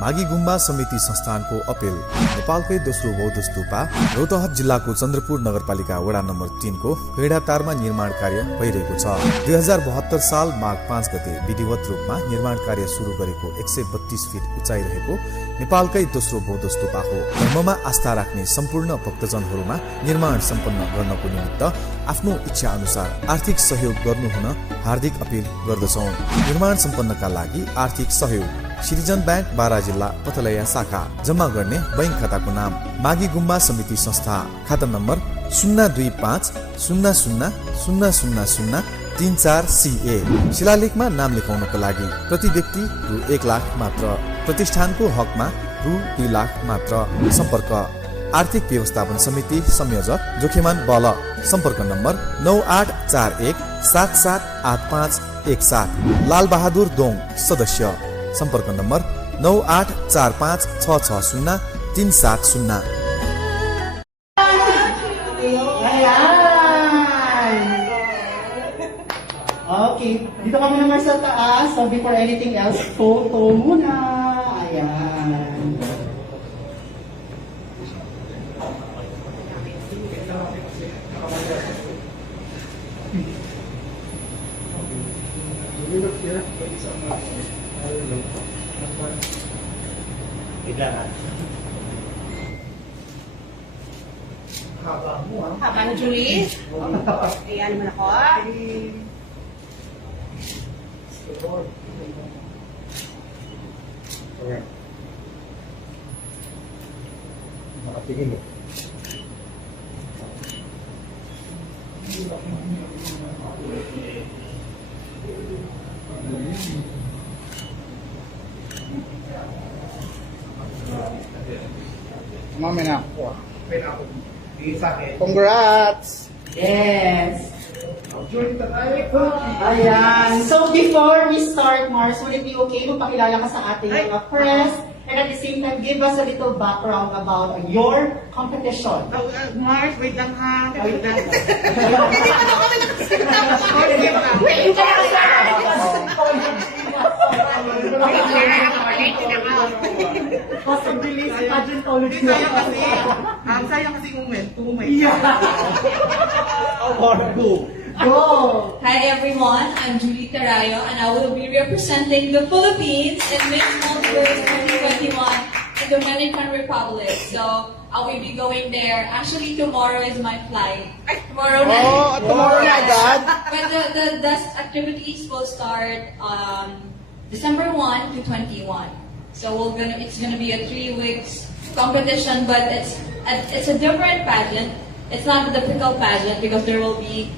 मागी गुम्बा समिति संस्थानको अपिल। नेपालकै दोस्रो बौद्ध स्तूपा रौतहट जिल्लाको चन्द्रपुर नगरपालिका वडा नम्बर 3 को गैंडाटारमा निर्माण कार्य भइरहेको छ। 2072 साल माघ 5 गते विधिवत रूपमा निर्माण कार्य सुरु गरेको 132 फिट उचाइ रहेको नेपालकै दोस्रो बौद्ध स्तूपा हो। धर्ममा आस्था राख्ने सम्पूर्ण भक्तजनहरूमा निर्माण सम्पन्न गर्नको निमित्त आफ्नो इच्छा अनुसार आर्थिक सहयोग गर्नुहुन हार्दिक अपील गर्दछौं। निर्माण सम्पन्नका लागि आर्थिक सहयोग सिटिजन बैंक बारा जिल्ला पथलैया शाखा। जम्मा गर्ने बैंक खाताको नाम मागी गुम्बा समिति संस्था, खाता नम्बर 02500000034 CA। शिलालेखमा नाम लेखाउनको लागि प्रति व्यक्ति रु 1 लाख मात्र, प्रतिष्ठानको हकमा रु 2 लाख मात्र। सम्पर्क आर्थिक व्यवस्थापन समिति संयोजक जोखेमान बल। सम्पर्क नम्बर 9841778517। लाल बहादुर दोङ सदस्य। सम्पर्क नम्बर 9845660370। Okay, dito ka muna sa taas. So before anything else, photo muna. Ayan. Haba ni Julie. Ayan mo na ko. Nakatingin mo. Mami na ako. Congrats! Yes. Ayan. So before we start, Mars, would it be okay magpakilala ka sa ating mga press and at the same time give us a little background about your competition? Mars, wait lang ha. Wait lang. Possibly sa pageantology. Sayang kasi momentum. Go! Hi everyone, I'm Julie Tarayo and I will be representing the Philippines in Miss Multiverse 2021 in Dominican Republic. So I will be going there. Actually, tomorrow is my flight. Tomorrow night. Oh, tomorrow na agad? But the activities will start December 1 to 21. So it's gonna be a 3 weeks competition, but it's a different pageant. It's not a typical pageant because there will be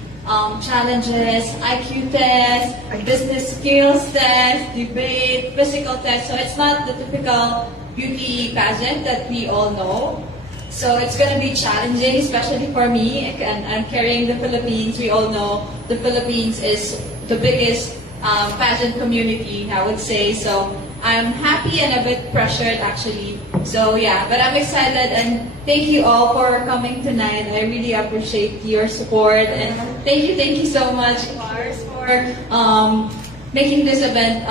challenges, IQ test, business skills test, debate, physical test. So it's not the typical beauty pageant that we all know. So it's going to be challenging, especially for me. And I'm carrying the Philippines. We all know the Philippines is the biggest pageant community, I would say. So I'm happy and a bit pressured actually. So yeah, but I'm excited and thank you all for coming tonight. I really appreciate your support and thank you so much, Mars, for making this event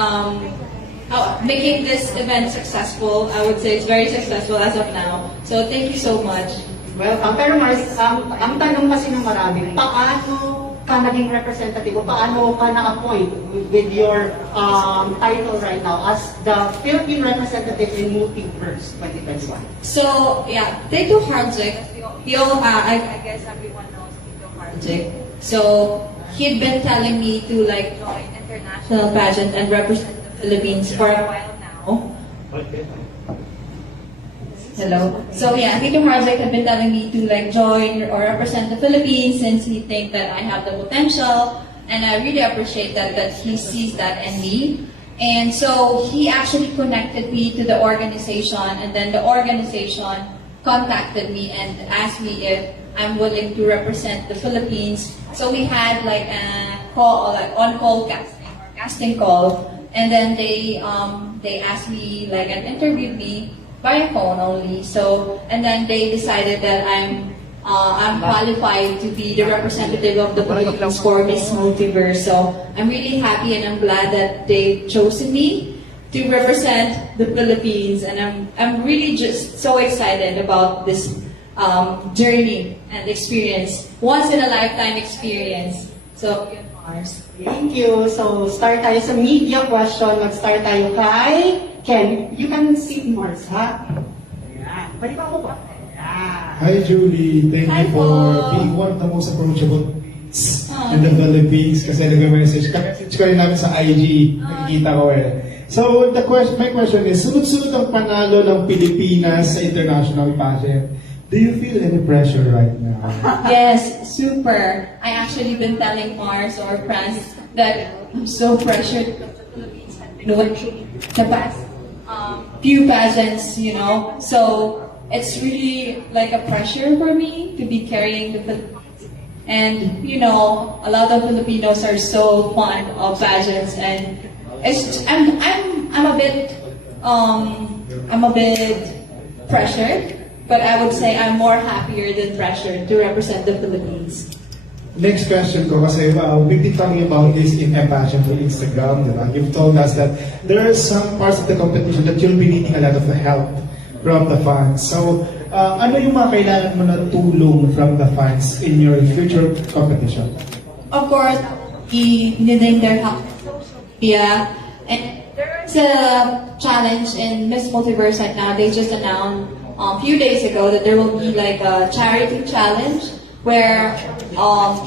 successful. I would say it's very successful as of now. So thank you so much. Welcome. Pero Mars, ang tanong kasi ng marami, paano ka naging representative o paano ka na-appoint with your title right now as the Philippine representative in Multiverse 2021? So yeah, Tito Hardzic, I guess everyone knows Tito Hardzic. So he'd been telling me to like join international pageant and represent the Philippines for a while now. Hello. So yeah, Tito Hardzic had been telling me to like join or represent the Philippines since he thinks that I have the potential, and I really appreciate that he sees that in me. And so he actually connected me to the organization, and then the organization contacted me and asked me if I'm willing to represent the Philippines. So we had like a call, like on-call casting call, and then they asked me like and interviewed me by phone only. So, and then they decided that I'm qualified to be the representative of the Philippines for Miss Multiverse. So, I'm really happy and I'm glad that they've chosen me. to represent the Philippines, and I'm really just so excited about this journey and experience, once in a lifetime experience. So, Mars. Thank you. So, start tayo sa media question. Mag-start tayo kay Ken. You can sit, Mars, ha? Ayan. Pwede ba ako ba? Ayan. Hi Julie, thank Hi you for po. being one of the most approachable in the Philippines kasi nag-message ko rin namin sa IG, nakikita ko eh. So my question is, sunod-sunod ang panalo ng Pilipinas sa international pageant. Do you feel any pressure right now? Yes, super. I actually been telling Mars or friends that I'm so pressured because the Philippines have been winning the past few pageants, you know. So it's really like a pressure for me to be carrying the Philippines. And you know, a lot of Filipinos are so fond of pageants, and I'm a bit pressured. But I would say I'm more happier than pressured to represent the Philippines. Next question ko kasi we've been talking about this in Passion for Instagram, diba? You've told us that there are some parts of the competition that you'll be needing a lot of help from the fans. So, ano yung mga kailangan mo na tulong from the fans in your future competition? Of course, needing their help in social media. And there's a challenge in Miss Multiverse right now. They just announced a few days ago that there will be like a charity challenge where all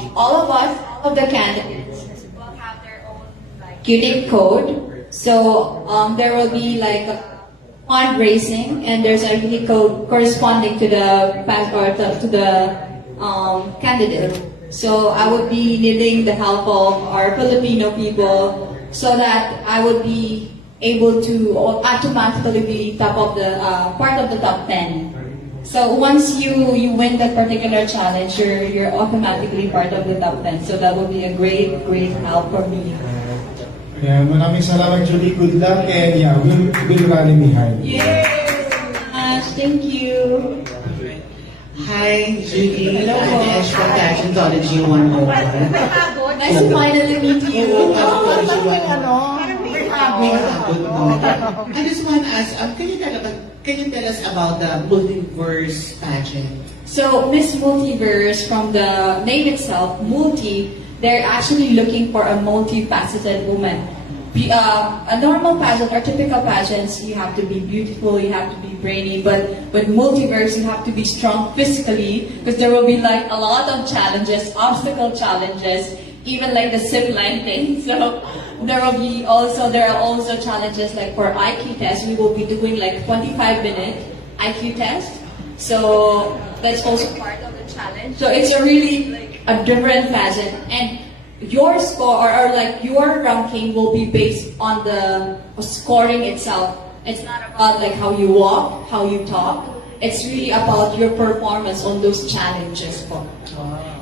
of the candidates will have their own like unique code. So there will be like a fundraising, and there's a unique code corresponding to the candidate. So I would be needing the help of our Filipino people so that I would be able to automatically be top of the part of the top 10. So once you win that particular challenge, you're automatically part of the top 10. So that would be a great help for me. Yeah, maraming salamat Julie. Good luck and yeah, we'll rally behind you. Yes, thank you. Hi, Julie. Hello po. I'm Ash from Pageantology 101. Nice to finally meet you. I just want to ask, can you tell us about the multiverse pageant? So Miss Multiverse, from the name itself, multi, they're actually looking for a multifaceted woman. A normal pageant or typical pageants, you have to be beautiful, you have to be brainy, but with multiverse, you have to be strong physically, because there will be like a lot of challenges, obstacle challenges, even like the zip line thing. So there are also challenges like for IQ test, we will be doing like 25-minute IQ test. So that's also part of the challenge. So it's a really like a different pageant, and your score or like your ranking will be based on the scoring itself. It's not about like how you walk, how you talk. It's really about your performance on those challenges po.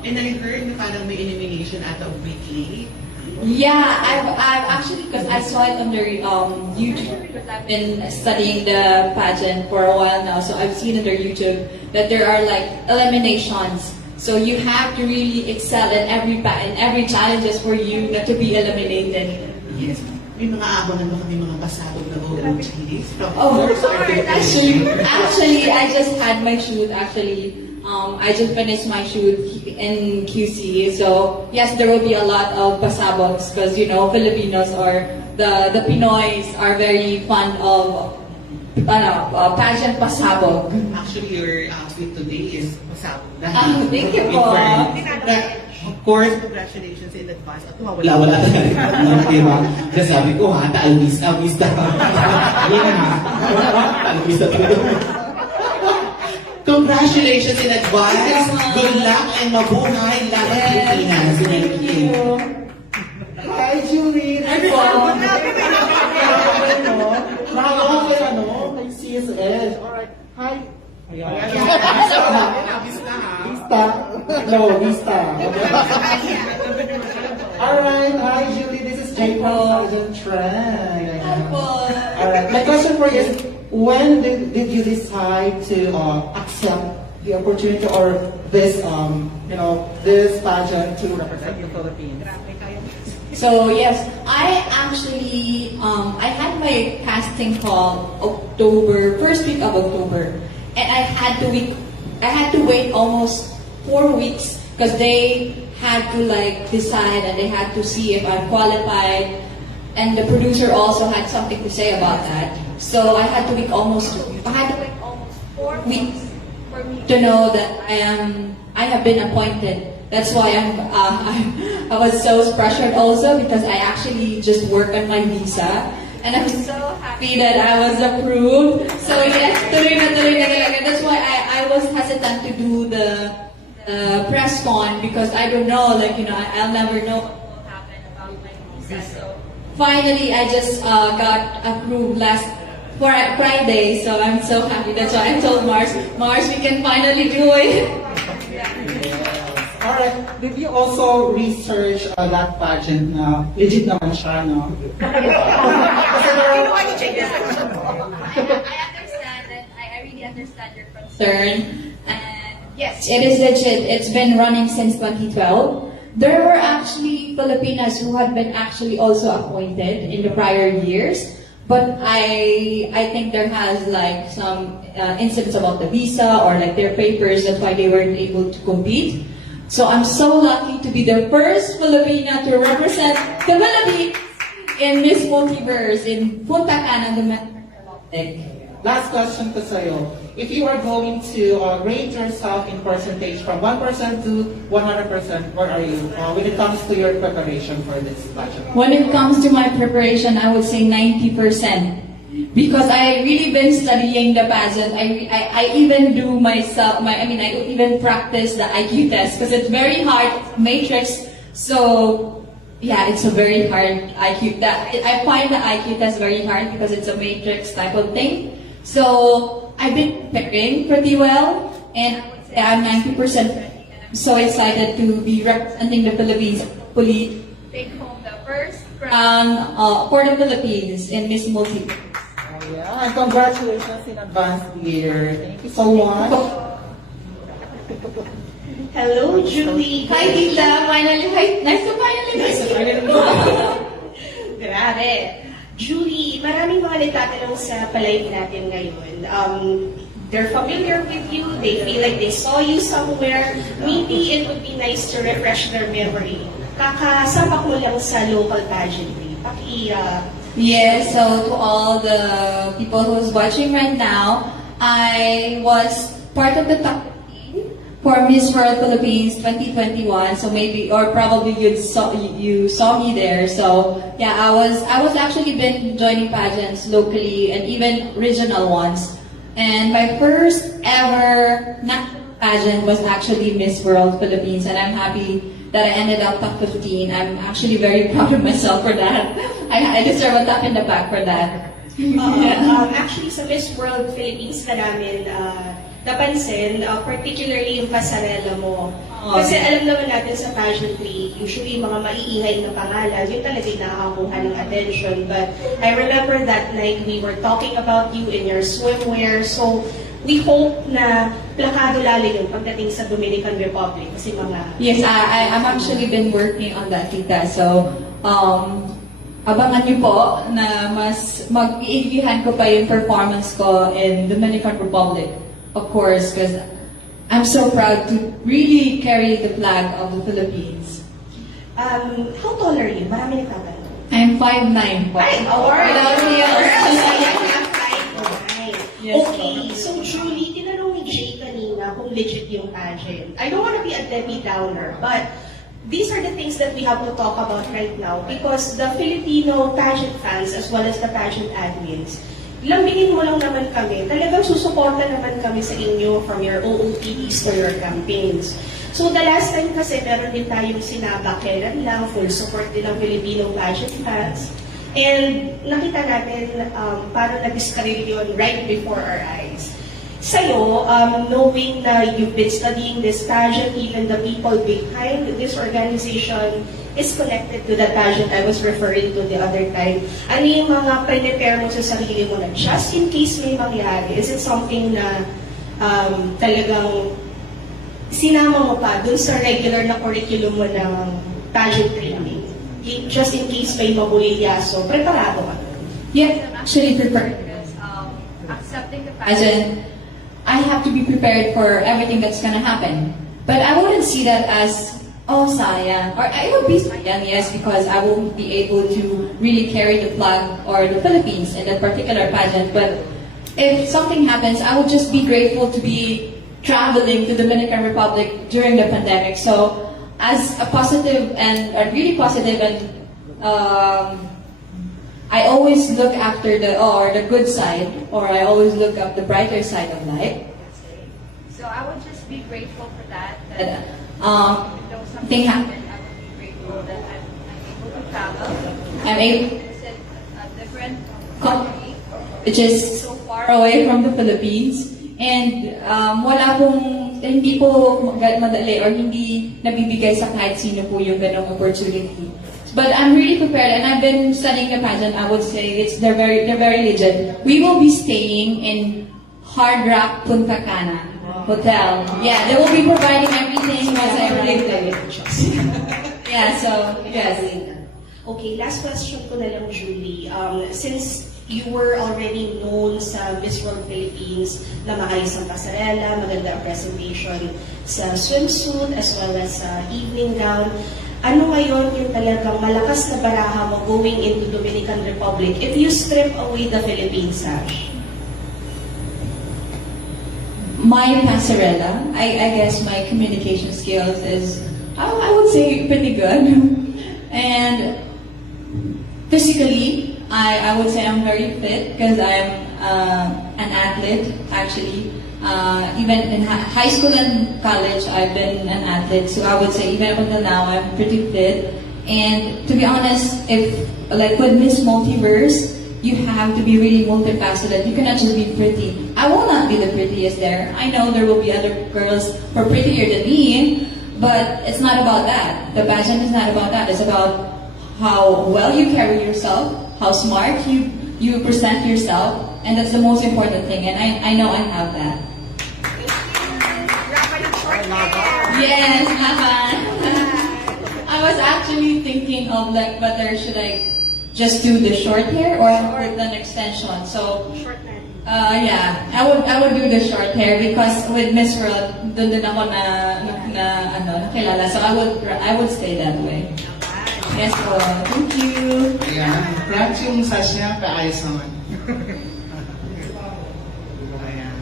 And I heard na parang may elimination at a weekly. Yeah, I've actually, because I saw it under YouTube, because I've been studying the pageant for a while now, so I've seen under YouTube that there are like eliminations. So you have to really excel in every challenges for you not to be eliminated. Yes. May mga abangan ba kami mga pasabog na OOTs? Oh, actually, I just had my shoot. I just finished my shoot in QC. So yes, there will be a lot of pasabogs because you know Filipinos or the Pinoys are very fond of pageant pasabog. Actually, your outfit today is pasabog. Thank you po. Of course, congratulations in advance. At wala talaga. Diba? Kasi sabi ko ha, talwista. Yan ha. Talwista talaga. Congratulations in advance. Good luck and mabuhay lahat ng Pilipinas. Thank you. Hi, Julie! May CSS. Alright. Hi. Vista. Alright. Hi, Julie. This is Jay from Pageant Trend. Alright. My question for you is, when did you decide to accept the opportunity or this, this pageant to represent the Philippines? So yes, I actually I had my casting call first week of October, and I had to wait almost 4 weeks because they had to like decide and they had to see if I'm qualified, and the producer also had something to say about that. So I had to wait almost 4 weeks for me to know that I have been appointed. That's why I was so pressured also because I actually just worked on my visa, and I'm so happy that I was approved. So yes, tuloy na. That's why I was hesitant to do the press con because I don't know, like, you know, I'll never know what will happen about my visa. So finally, I just got approved last Friday, so I'm so happy. That's why I told Mars, we can finally do it. Alright, did you also research that pageant na legit naman siya, no? I understand and I really understand your concern. And yes, it is legit. It's been running since 2012. There were actually Filipinas who had been actually also appointed in the prior years. But I think there has like some incidents about the visa or like their papers. That's why they weren't able to compete. So I'm so lucky to be the first Filipina to represent the Philippines in Miss Multiverse in Punta Cana, Dominican Republic. Last question to sa'yo. If you are going to rate yourself in percentage from 1% to 100%, where are you when it comes to your preparation for this pageant? When it comes to my preparation, I would say 90%. Because I really been studying the pageant. I even do I even practice the IQ test because it's very hard matrix. So yeah, it's a very hard IQ. I find the IQ test very hard because it's a matrix type of thing. So I've been preparing pretty well, and I would say I'm 90% ready. And I'm so excited to be representing the Philippines. Hopefully, take home the first crown for the Philippines in Miss Multiverse. Yeah, and congratulations in advance, dear. Thank you so much. Hello, Julie. Hi, Tita. Finally, hi. Nice to finally meet you. Grabe. Julie, maraming mga nagtatanong sa palive natin ngayon. They're familiar with you, they feel like they saw you somewhere. Maybe it would be nice to refresh their memory. Kakasapak mo lang sa local pageantry. Yes, so to all the people who's watching right now, I was part of the top 15 for Miss World Philippines 2021. So maybe, or probably you saw me there. So yeah, I was actually been joining pageants locally and even regional ones. And my first ever national pageant was actually Miss World Philippines, and I'm happy that I ended up top 15. I'm actually very proud of myself for that. I deserve a tap in the back for that. Actually, sa Miss World Philippines ka namin napansin, particularly yung pasarela mo. Kasi alam naman natin sa pageantry, usually yung mga maiingay na pangalan, yun talaga yung nakakakuha ng attention. But I remember that night we were talking about you in your swimwear. So we hope na plakado lalo yun pagdating sa Dominican Republic. Kasi mga... Yes, I'm actually been working on that, Tita. So, abangan niyo po na mas mag-iigihan ko pa yung performance ko in Dominican Republic, of course, because I'm so proud to really carry the flag of the Philippines. How tall are you? Marami nagtatanong. I'm 5'9" po. Ay, alright. Without heels. Yes, Okay, so Julie, tinanong ni Jay kanina kung legit yung pageant. I don't want to be a Debbie Downer, but these are the things that we have to talk about right now because the Filipino pageant fans as well as the pageant admins, lambingin mo lang naman kami. Talagang susuporta naman kami sa inyo from your OOTDs to your campaigns. So the last time kasi meron din tayong sinabak, kailan lang, full support din ng Filipino pageant fans. And nakita natin parang nag-discarril yun right before our eyes. Sa'yo, knowing na you've been studying this pageant, even the people behind this organization is connected to the pageant I was referring to the other time. Ano yung mga prepare mo sa sarili mo na just in case may mangyari? Is it something na talagang sinama mo pa dun sa regular na curriculum mo ng pageant training? just in case may mabulilyaso, preparado ka? Yes, I'm actually prepared because accepting the pageant, I have to be prepared for everything that's gonna happen. But I wouldn't see that as, oh, sayang. Or I would be sayang, yes, because I won't be able to really carry the flag or the Philippines in that particular pageant. But if something happens, I would just be grateful to be traveling to the Dominican Republic during the pandemic. So as a positive and a really positive and I always look after the good side, or I always look up the brighter side of life. So I would just be grateful for that. That though something happened, I would be grateful that I'm able to travel. I'm able to visit a different country, which is so far away from the Philippines. And hindi po madali or hindi nabibigay sa kahit sino po yung ganong opportunity. But I'm really prepared, and I've been studying the pageant. I would say they're very legit. We will be staying in Hard Rock Punta Cana Hotel. Yeah, they will be providing everything as I predicted. Yeah, so yes. Okay, last question ko na lang, Julie. Since you were already known sa Miss World Philippines na maayos ang pasarela, maganda ang presentation sa swimsuit as well as sa evening gown, ano ngayon yung talagang malakas na baraha mo going into Dominican Republic if you strip away the Philippine sash? My passerella, I guess my communication skills is, I would say, pretty good. And physically, I would say I'm very fit because I'm an athlete, actually. Even in high school and college, I've been an athlete. So I would say even up until now, I'm pretty fit. And to be honest, if like with Miss Multiverse, you have to be really multifaceted. You cannot just be pretty. I will not be the prettiest there. I know there will be other girls who are prettier than me, but it's not about that. The pageant is not about that. It's about how well you carry yourself, how smart you present yourself, and that's the most important thing. And I know I have that. Yes, I was actually thinking of like whether should I just do the short hair or with an extension. So yeah, I would do the short hair because with Miss World, doon ako nakilala. So I would stay that way. Yes po. Thank you. Ayan. Crunch yung sash niya, kaayos naman. Ayan.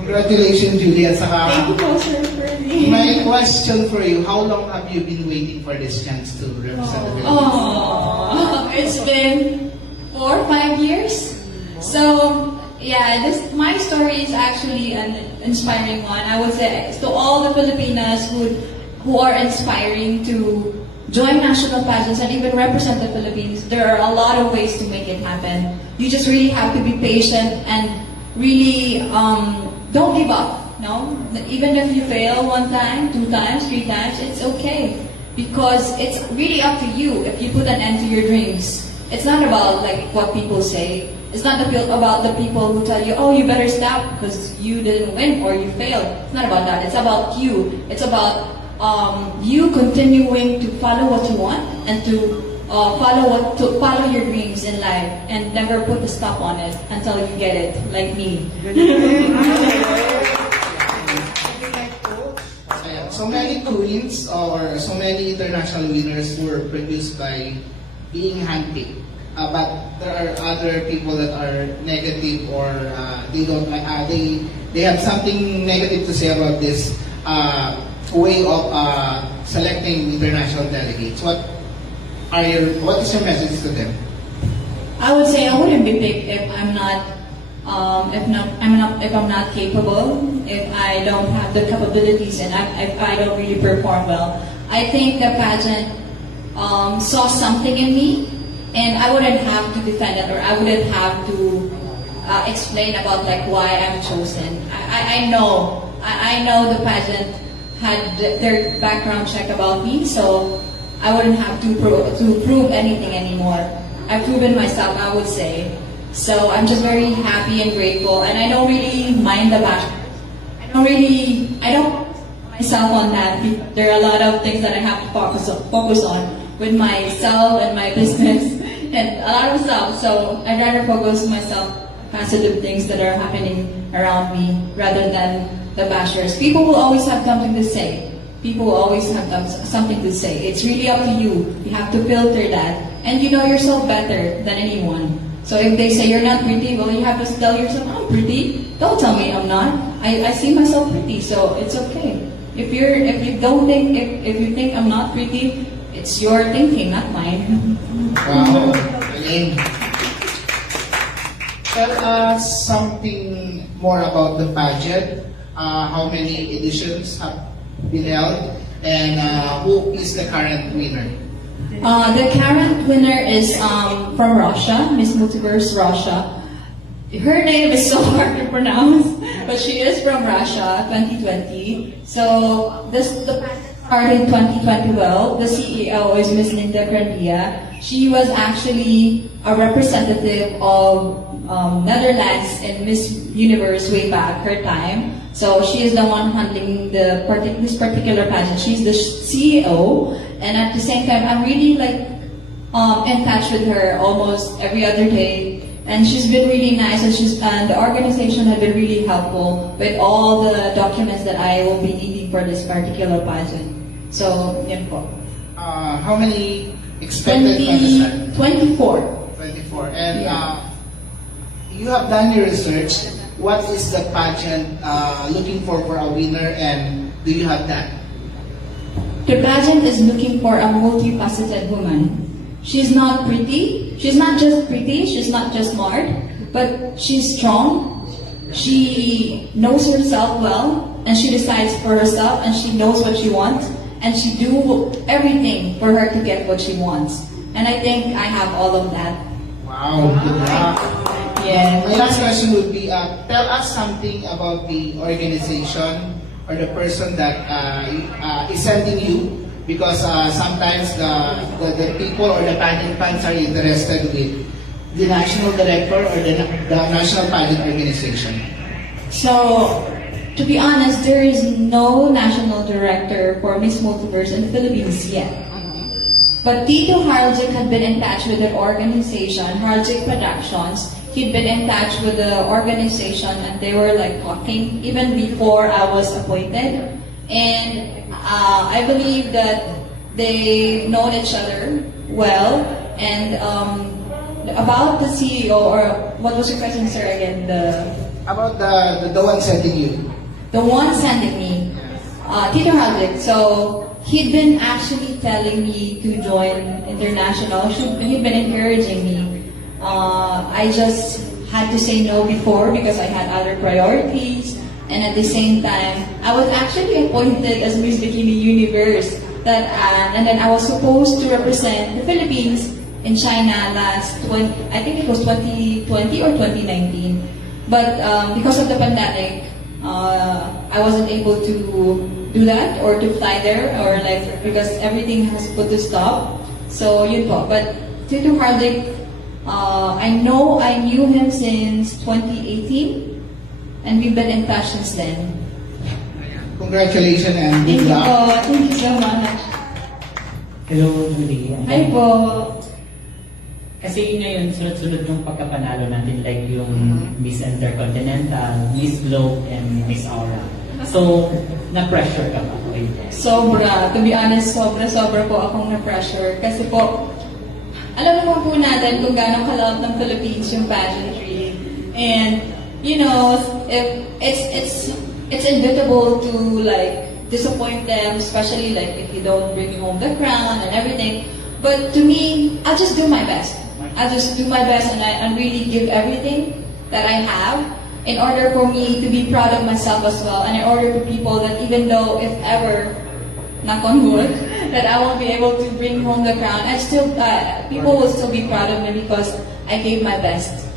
Congratulations, Julie. At saka, Thank you po, Sir Fernie. my question for you, how long have you been waiting for this chance to represent the Philippines? Oh, it's been 4 or 5 years. So yeah, my story is actually an inspiring one. I would say to all the Filipinas who are inspiring to join national pageants and even represent the Philippines. There are a lot of ways to make it happen. You just really have to be patient and really don't give up. No, even if you fail 1 time, 2 times, 3 times, it's okay because it's really up to you. If you put an end to your dreams, it's not about like what people say. It's not about the people who tell you, oh, you better stop because you didn't win or you failed. It's not about that. It's about you. It's about you continuing to follow what you want and to follow your dreams in life and never put a stop on it until you get it, like me. So many queens or so many international winners were produced by being handpicked. But there are other people that are negative or they don't they have something negative to say about this way of selecting international delegates. What is your message to them? I would say I wouldn't be picked if I'm not capable, if I don't have the capabilities, and if I don't really perform well. I think the pageant saw something in me, and I wouldn't have to defend it, or I wouldn't have to explain about like why I'm chosen. I know the pageant had their background check about me, so I wouldn't have to prove anything anymore. I've proven myself, I would say. So I'm just very happy and grateful, and I don't really mind the bashers. I don't myself on that. There are a lot of things that I have to focus on with myself and my business and a lot of stuff. So I'd rather focus myself positive things that are happening around me rather than the bashers. People will always have something to say. People will always have something to say. It's really up to you. You have to filter that. And you know yourself better than anyone. So if they say you're not pretty, well, you have to tell yourself, I'm pretty. Don't tell me I'm not. I see myself pretty, so it's okay. If you think I'm not pretty, it's your thinking, not mine. Wow. Again. Tell us something more about the pageant. How many editions have been held, and who is the current winner? The current winner is from Russia, Miss Multiverse Russia. Her name is so hard to pronounce, but she is from Russia, 2020. So the pageant started in 2020. Well, the CEO is Miss Linda Grandia. She was actually a representative of Netherlands in Miss Universe way back her time. So she is the one handling this particular pageant. She's the CEO, and at the same time, I'm really in touch with her almost every other day. And she's been really nice, and the organization had been really helpful with all the documents that I will be needing for this particular pageant. So, yun po. How many expected contestants? 24. 24. And Yeah. you have done your research. What is the pageant looking for a winner, and do you have that? The pageant is looking for a multifaceted woman. She's not pretty. She's not just pretty. She's not just smart, but she's strong. She knows herself well, and she decides for herself, and she knows what she wants, and she do everything for her to get what she wants. And I think I have all of that. Wow. Good luck. Yeah. My last question would be, tell us something about the organization or the person that is sending you, because sometimes the people or the pageant fans are interested with the national director or the national pageant organization. So, to be honest, there is no national director for Miss Multiverse in the Philippines yet. But Tito Harljik had been in touch with the organization, Harljik Productions. He'd been in touch with the organization, and they were talking even before I was appointed. And I believe that they've known each other well. And about the CEO, or what was your question, sir, again? About the one sending you. The one sending me, Tito Harljik. So he'd been actually telling me to join international. He'd been encouraging me. I just had to say no before because I had other priorities. And at the same time, I was actually appointed as Miss Bikini Universe. And then I was supposed to represent the Philippines in China I think it was 2020 or 2019. But because of the pandemic, I wasn't able to do that or to fly there, or because everything has put to stop. So yun po. But Tito Harljik, I knew him since 2018. And we've been in touch since then. Congratulations and good Thank you luck. po. Thank you so much. Hello, Julie. Hi po. Kasi ngayon, sunod-sunod yung pagkapanalo natin, like yung Miss Intercontinental, Miss Globe, and Miss Aura. So, na-pressure ka ba? Sobra. To be honest, sobra po akong na-pressure. Kasi po, alam naman po natin kung gano'ng kalawak ng Philippines yung pageantry. And, you know, it's inevitable to disappoint them, especially if you don't bring home the crown and everything. But to me, I'll just do my best. I'll just do my best, and I really give everything that I have in order for me to be proud of myself as well, and in order for people that even though if ever, knock on wood, that I won't be able to bring home the crown, people will still be proud of me because I gave my best.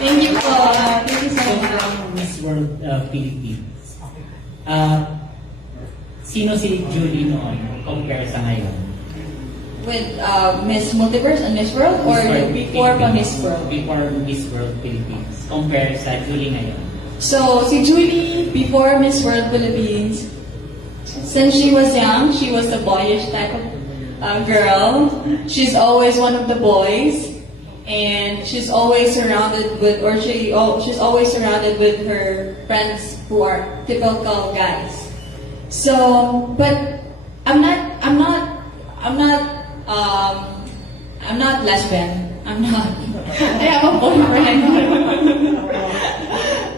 Thank you po. Thank you so much. From Miss World Philippines, sino si Julie noon compare sa ngayon? With Miss Multiverse and Miss World, or before pa Miss World? Before Miss World Philippines, compare sa Julie ngayon. So, si Julie, before Miss World Philippines, since she was young, she was a boyish type of girl. She's always one of the boys, and she's always surrounded with, she's always surrounded with her friends who are typical guys. So, but I'm not lesbian. I'm not. I have a boyfriend.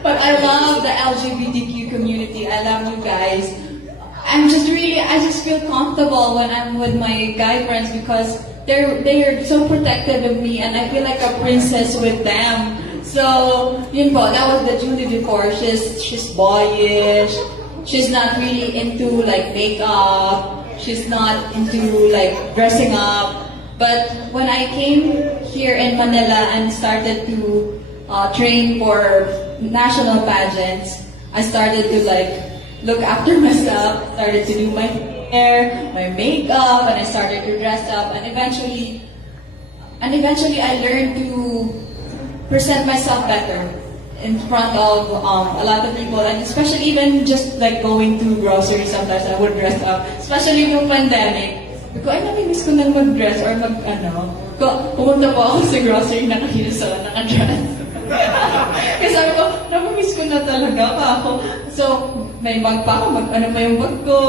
But I love the LGBTQ community. I love you guys. I just feel comfortable when I'm with my guy friends because they are so protective of me and I feel like a princess with them. So, yun po, that was the Julie before. She's boyish. She's not really into like makeup. She's not into like dressing up. But when I came here in Manila and started to train for national pageants, I started to like look after myself, started to do my hair, my makeup, and I started to dress up, and eventually I learned to present myself better in front of a lot of people, and especially even just like going to groceries, sometimes I would dress up, especially yung pandemic. Because ay, namimiss ko nang mag-dress or pumunta po ako sa grocery nakahiso, naka-dress. Kasi sabi ko, namimiss ko na talaga ako. So, may bag pa ako, ano pa yung bag ko.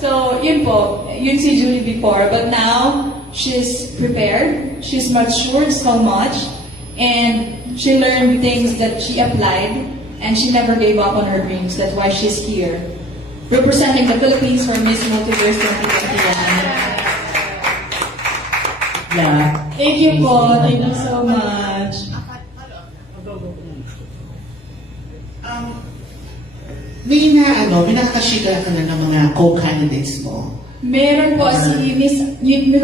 So, yun po, yun si Julie before. But now, she's prepared, she's matured so much, and she learned things that she applied, and she never gave up on her dreams. That's why she's here, representing the Philippines for Miss Multiverse 2021. Yeah. Thank you po. Thank you so much. May nakakashika ka na ng mga co-candidates mo. Meron po si Miss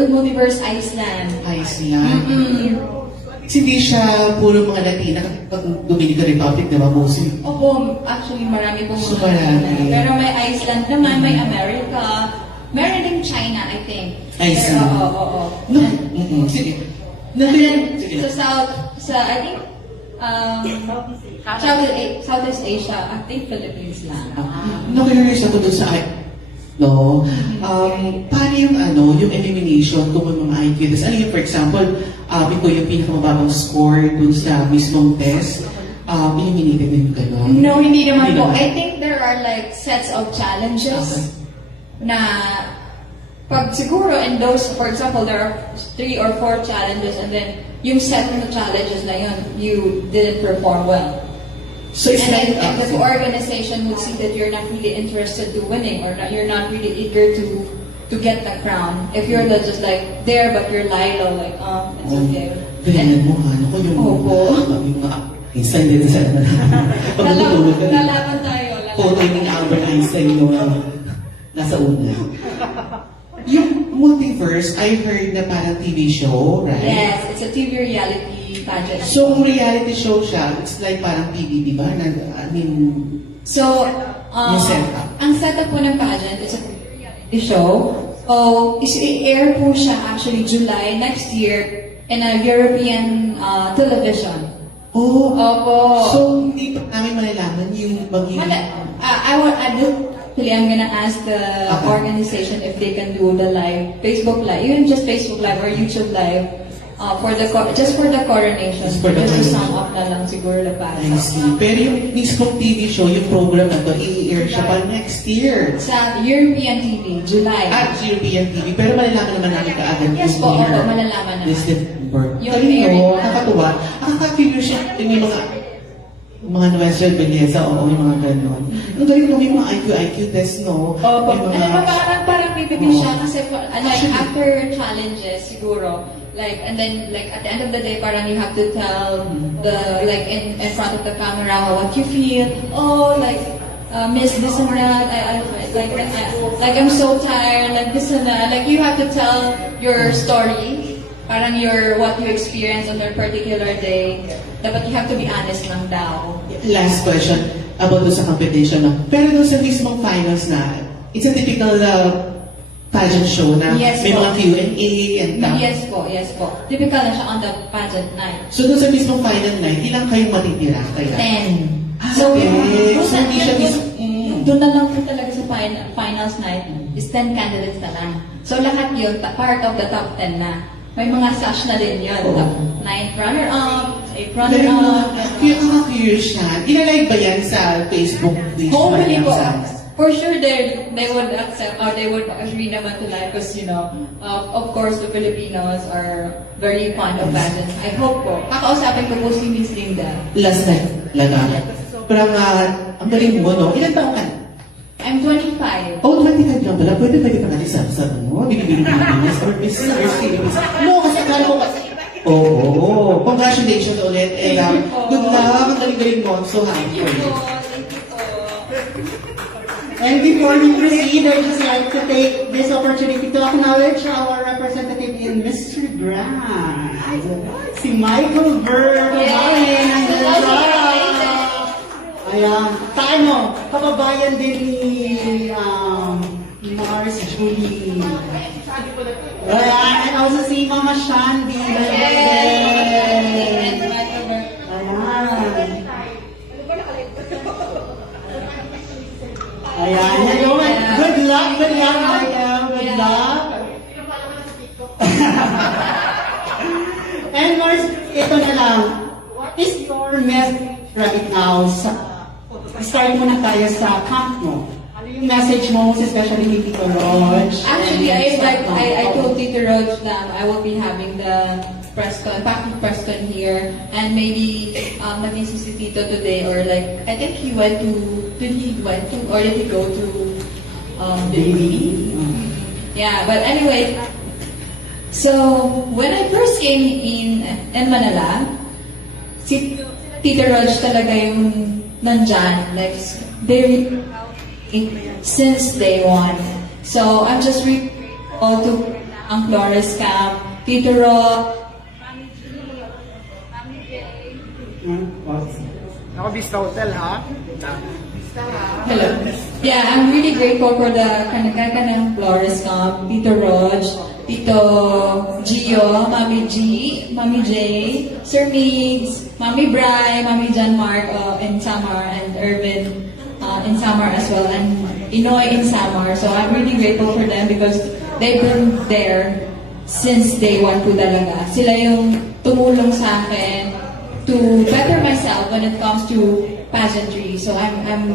Multiverse Iceland. Iceland. Hindi siya puro mga Latina. Pag Dominican Republic, di ba, mostly? Opo, actually marami pong So, marami. Pero may Iceland naman, may America. Meron din China, I think. Iceland. Pero, oo. No. Sige. And then, Sige. I think, Southeast Asia, I think Philippines lang. Curious ako dun sa no? Paano yung yung elimination kung may mga IQ test? Ano yung, for example, ito yung pinakamababang score dun sa mismong test, eliminated na yung gano'n? No, hindi naman po. naman. I think there are like sets of challenges na pag siguro in those, for example, there are 3 or 4 challenges and then yung set of challenges na yun, you didn't perform well. So it's And like, then if the organization would see that you're not really interested to winning or not, you're not really eager to get the crown. If you're just like there but you're Lilo, like, it's okay. ganyan mo, ano ko yung Opo. yung mga Einstein din sa pagtutulog ka. Lalaban tayo. Photo ni Albert Einstein yung nasa una. Yung Multiverse, I heard na parang TV show, right? Yes, it's a TV reality pageant. So, kung reality show siya, it's like parang TV, di ba? So, Yung setup. ang setup po ng pageant is a reality show. So, i-air po siya actually July next year in a European television. Oh, Opo. so hindi pa namin malalaman yung magiging... Actually, I'm gonna ask the organization if they can do the live, Facebook Live, even just Facebook Live or YouTube Live, just for the coronation. Just for the Just to coronation. sum up na lang siguro the I pageant. see. Pero yung mismong TV show, yung program na to, i-air siya pa next year. Sa European TV, July. At European TV. Pero malalaman naman namin kaagad Yes po, opo, malalaman naman. This December. Yung Galing airing no, na. nakakatuwa. Nakaka-figure siya yung mga Nuestra Belleza, oo, yung mga ganon. Ang galing no, yung mga IQ test, no? Opo. Yung Alam mo, parang bibigyan siya Oo. kasi like after challenges siguro, like and then like at the end of the day parang you have to tell like in front of the camera what you feel. Oh, like miss this and that. Like I'm so tired, like this and that. Like you have to tell your story. Parang what you experience on their particular day. Dapat you have to be honest lang daw. Last question about doon sa competition. No? Pero doon sa mismong finals na, it's a typical pageant show na Yes may po. mga Q&A and Yes po. Typical na siya on the pageant night. So doon sa mismong final night, ilang kayong matitira kaya? 10. So, So, hindi siya doon na lang po talaga sa finals night is 10 candidates na lang. So lahat yun, part of the top 10 na. May mga sash na din yun. Top 9th runner-up, 8th runner-up. Kaya nakaka-curious siya. Ilalive ba yan sa Facebook page? Hopefully po. Sa- For sure, they would accept or they would agree naman to live because, you know, of course, the Filipinos are very fond of pageants. I hope po. Kakausapin ko po si Miss Linda. Last night, Lana. Parang, ang galing mo, no? Ilan taong ka? I'm 25. Oh, 25 lang pala. Pwede ka natin sa ano? Binibili Pilipinas or Miss Philippines. No, kasi akala ko kasi. Oo. Congratulations ulit. Good luck. Ang galing-galing mo. I'm so happy for you. And before we proceed, I'd just like to take this opportunity to acknowledge our representative in Mr. Grand, si Michael Bird. Ayan, paano? Kababayan din ni Mars Julie. Ayan, and also si Mama Shandy. Ayan. Ayan, good luck, Michael. Good luck. And Mars, ito na lang. What is your message right now start muna tayo sa camp mo. Ano yung message mo, especially kay Tito Rog? Actually, I told Tito Rog that I will be having the press con, packing press con here, and maybe nag-visit si Tito today, or like, I think he went to, did he go to, Baby? yeah, but anyway, so, when I first came in Manila, si Tito Rog talaga yung nandyan, like, they since day one. So, I'm just really grateful to ang Flores Camp, Tito Rog, Ako, Vista Hotel, ha? hello. Yeah, I'm really grateful for the kanang Flores Camp, Tito Rog, Tito Gio, Mami G, Mami J, Sir Migs, Mami Bri, Mami John Mark in Samar, and Irvin in Samar as well, and Inoy in Samar. So I'm really grateful for them because they've been there since day one po talaga. Sila yung tumulong sa akin to better myself when it comes to pageantry. So I'm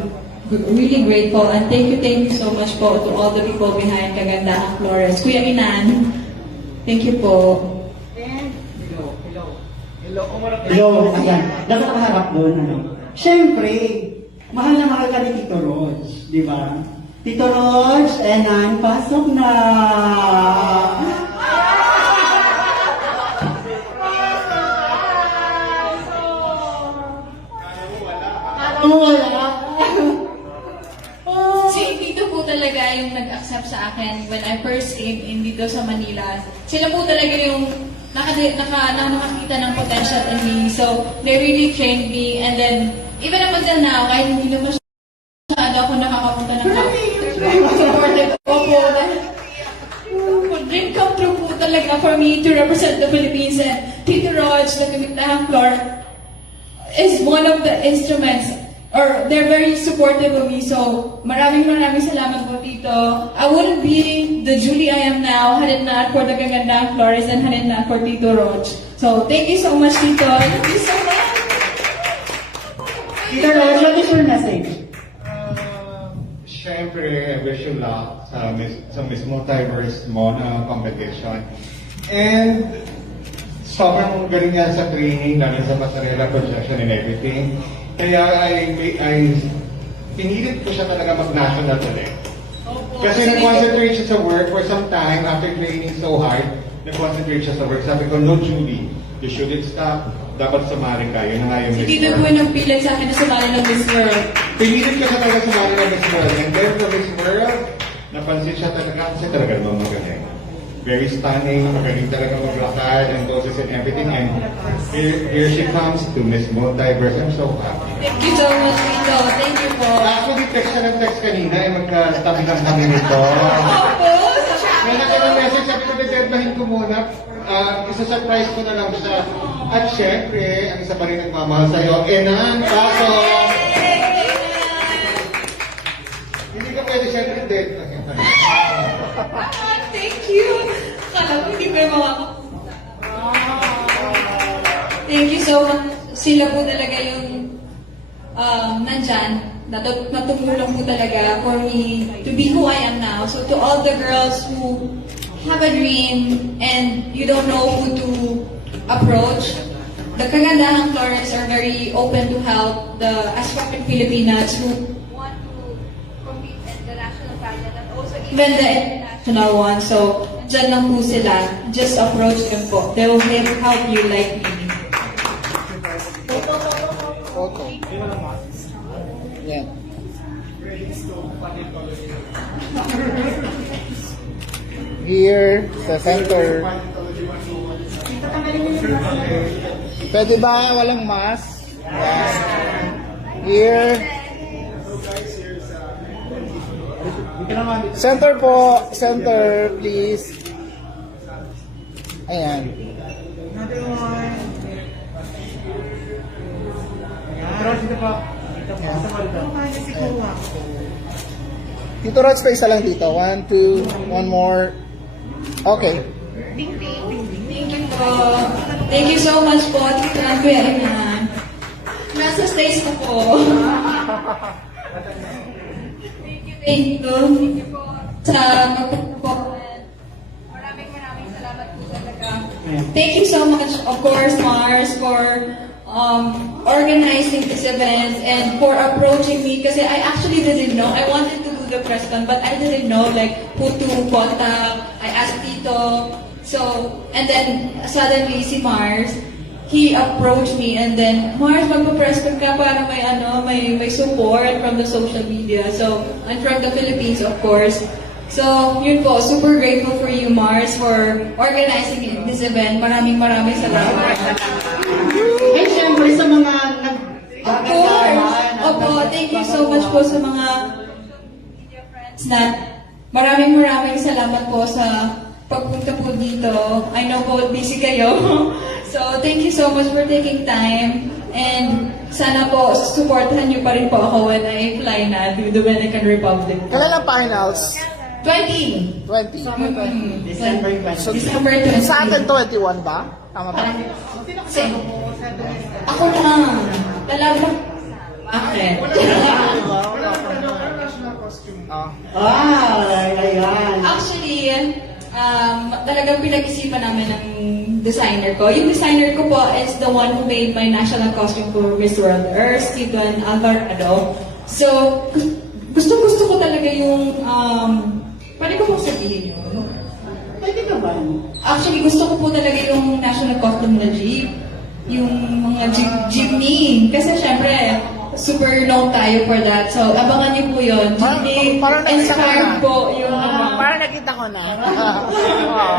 really grateful, and thank you so much po to all the people behind Kagandahan Flores. Kuya Inan, thank you po. Hello, ayan. Dapat nakaharap doon, ano. Siyempre, mahal na mahal ka ni Tito Rog, di ba? Tito Rog, Enan, pasok na! Alam mo wala? Si Tito po talaga yung nag-accept sa akin when I first came in dito sa Manila. Sila po talaga yung nakakita ng potential in me. So, they really trained me. And then, even up until now, kahit hindi naman masyado ako nakakapunta ng supported ko po. Dream come true po talaga for me to represent the Philippines. And Tito Rog, the Kagandahan Flor, is one of the instruments, or they're very supportive of me. So, maraming salamat po, Tito. I wouldn't be the Julie I am now had it not for the Kagandahan Flores and had it not for Tito Rog. So, thank you so much, Tito. Thank you so much. Tito Rog, what is your message? Siyempre, I wish you luck sa Miss Multiverse mo na competition. And sobrang galing niya sa training, lalo sa pasarela, projection and everything. Kaya pinilit ko siya talaga mag-national ulit. Kasi nag-concentrate siya sa work for some time after training so hard. Nag-concentrate siya sa work. Sabi ko, no Julie, you shouldn't stop. Dapat sumali ka. Yun na nga yung Si Miss Tito po World. nang pilit sa akin na sumali ng Miss World. Pinilit ko siya talaga sumali ng Miss World. And then sa Miss World, napansin siya talaga kasi talaga naman magaling. Very stunning, magaling talaga maglakad and poses and everything. And here she comes to Miss Multiverse. I'm so happy. Thank you so much, Tito. Thank you po. Actually, text siya ng text kanina, magkatabi lang kami nito. Opo, May nakita message, sabi ko, deadline ko muna. Isa-surprise ko na lang siya. At syempre, ang isa pa rin nagmamahal sa'yo, Enan Paso! Hindi. Thank you. Kala ko hindi pa makakapunta. Thank you so much. Sila po talaga yung nandyan. Natutulong po talaga for me to be who I am now. So to all the girls who have a dream and you don't know who to approach, the Kagandahang Florence are very open to help the aspiring Filipinas who want to compete in the national pageant and also even the international one. So, dyan lang po sila. Just approach them po. They will help you like me. Photo. Yan. Here, sa center. Pwede ba walang mask? Yan. Here. Center po. Center, please. Ayan. Tito Rod, space lang dito. 1, 2, one more. Okay. Thank you po. Thank you so much po. Kuya Iman. Nasa stage ko po. Thank you po sa magpunta po. Maraming salamat po talaga. Thank you so much, of course, Mars, for organizing this event and for approaching me kasi I actually didn't know. I wanted to do the press con, but I didn't know like who to contact. I asked Tito. So, and then suddenly si Mars, he approached me and then, Mars, magpa-press con ka para may support from the social media. So, and from the Philippines, of course. So, yun po, super grateful for you, Mars, for organizing this event. Maraming salamat. And syempre sa mga Of course. Opo, thank you so much po sa mga media friends na maraming salamat po sa pagpunta po dito. I know po busy kayo. So, thank you so much for taking time. And sana po, supportahan niyo pa rin po ako when I fly na to Dominican Republic. Kailan ang finals? 20. 20. December 20. So, December 20. sa atin 21 ba? Tama ba? Kasi, ako lang. Talaga. Bakit? Actually, talagang pinag-isipan namin ng designer ko. Yung designer ko po is the one who made my national costume for Miss World Earth, Steven Alvarado. So, gusto ko talaga yung, pwede ko pong sabihin yun? Pwede naman. Actually, gusto ko po talaga yung national costume na jeep. Yung mga jeepney. Kasi syempre, super known tayo for that. So, abangan niyo po yun. Jeepney inspired po yung... Parang nakita ko na.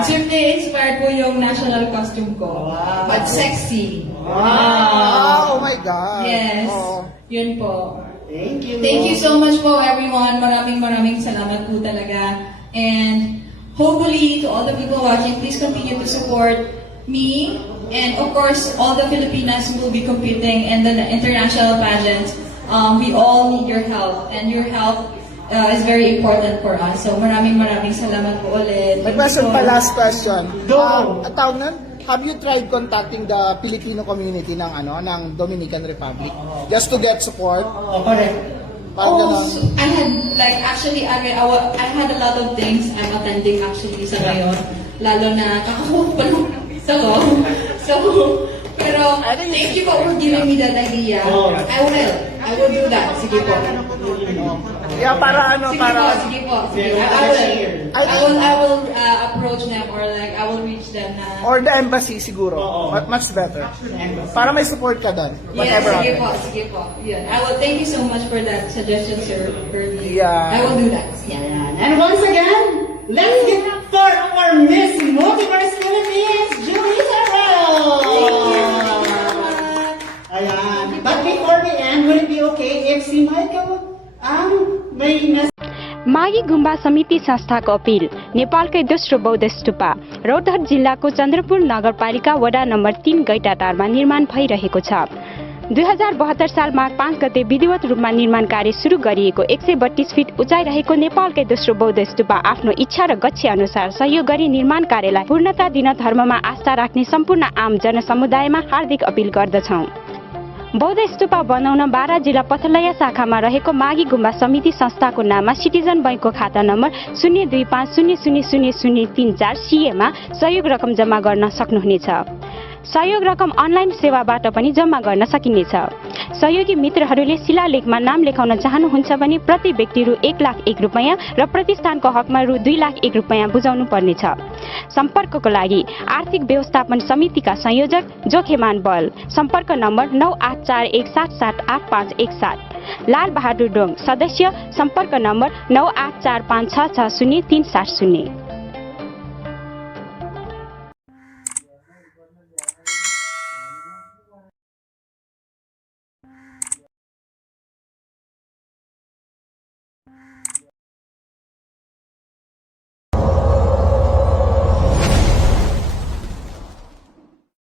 Jeepney inspired po yung national costume ko. Wow. But sexy. Oh my God. Yes. Oh. Yun po. Thank you. Thank you so much po, everyone. Maraming salamat po talaga. And hopefully, to all the people watching, please continue to support me. And of course, all the Filipinas who will be competing in the international pageants. We all need your help. And your help is very important for us. So maraming salamat po ulit. May question pa, last question. At tawag nun, have you tried contacting the Filipino community ng Dominican Republic just to get support? So I had actually I had a lot of things I'm attending actually sa ngayon. Lalo na kakakuha pa lang ng visa ko. So, pero thank you for giving me that idea. I will do that. Sige po. Yeah, para Sige po. I will approach them or I will reach them na. Or the embassy siguro. Much better. Para may support ka doon. Yes, sige po. Yeah. Thank you so much for that suggestion, sir. Yeah. I will do that. Yeah. And once again, let's give it up for our Miss Multiverse Philippines, Julie Terrell! Ayan. But before we end, would it be okay if si Michael may message? Maghi गुम्बा समिति संस्थाको अपिल नेपालकै दोस्रो बौद्ध स्तूपा रौतहट जिल्लाको चन्द्रपुर नगरपालिका वडा नम्बर 3 गैटाटारमा निर्माण भइरहेको छ। 2072 साल माघ 5 गते विधिवत रूपमा निर्माण कार्य सुरु गरिएको 132 फिट उचाइ रहेको नेपालकै दोस्रो बौद्ध स्तूपा आफ्नो इच्छा र गच्छे अनुसार सहयोग गरी निर्माण कार्यलाई पूर्णता दिन धर्ममा आस्था राख्ने सम्पूर्ण आम जनसमुदायमा हार्दिक अपील गर्दछौं। बौद्ध स्तूपा बनाउन बारा जिल्ला पथलैया शाखामा रहेको माघी गुम्बा समिति संस्थाको नाममा सिटिजन बैंकको खाता नम्बर 025000034 CA मा सहयोग रकम जम्मा गर्न सक्नुहुनेछ। सहयोग रकम अनलाइन सेवाबाट पनि जम्मा गर्न सकिनेछ। सहयोगी मित्रहरूले शिलालेखमा नाम लेखाउन चाहनुहुन्छ भने प्रति व्यक्ति रु 1,01,000 रुपैयाँ र प्रतिष्ठानको हकमा रु 2,01,000 रुपैयाँ बुझाउनु पर्नेछ। सम्पर्कको लागि आर्थिक व्यवस्थापन समितिका संयोजक जोखेमान बल, सम्पर्क नम्बर 9841778517। लाल बहादुर डोङ, सदस्य, सम्पर्क नम्बर 9845660370।